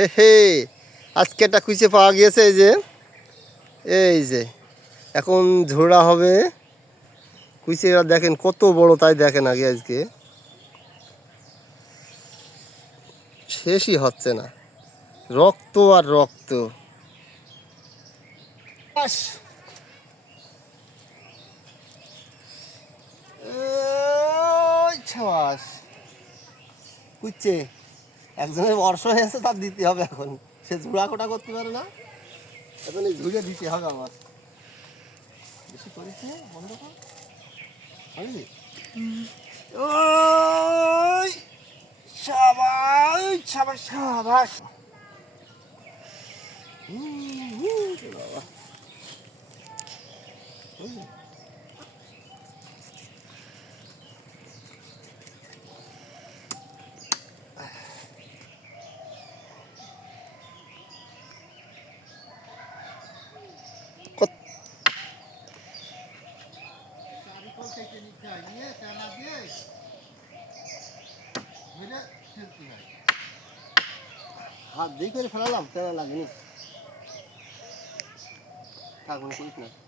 হে হে, আজকে একটা কুইচে পাওয়া গিয়েছে। এই যে এখন ঝোড়া হবে। কুইচেরা দেখেন কত বড়, তাই দেখেন আগে আজকে শেষই হচ্ছে না, রক্ত আর রক্ত। কুইচে একজনের বর্ষ হয়েছে, তার দিতে হবে। এখন সে ঝুড়া কোটা করতে পারে না, এখন এই ঝুড়ে দিতে হবে আমার। বেশি করিস না, বন্ধ কর। বুঝলি? ওই সাবাস সাবাস সাবাস। বাবা, বুঝলি? হাত দিয়ে করে ফেলালাম, কেন লাগেনি। থাক, করিস না।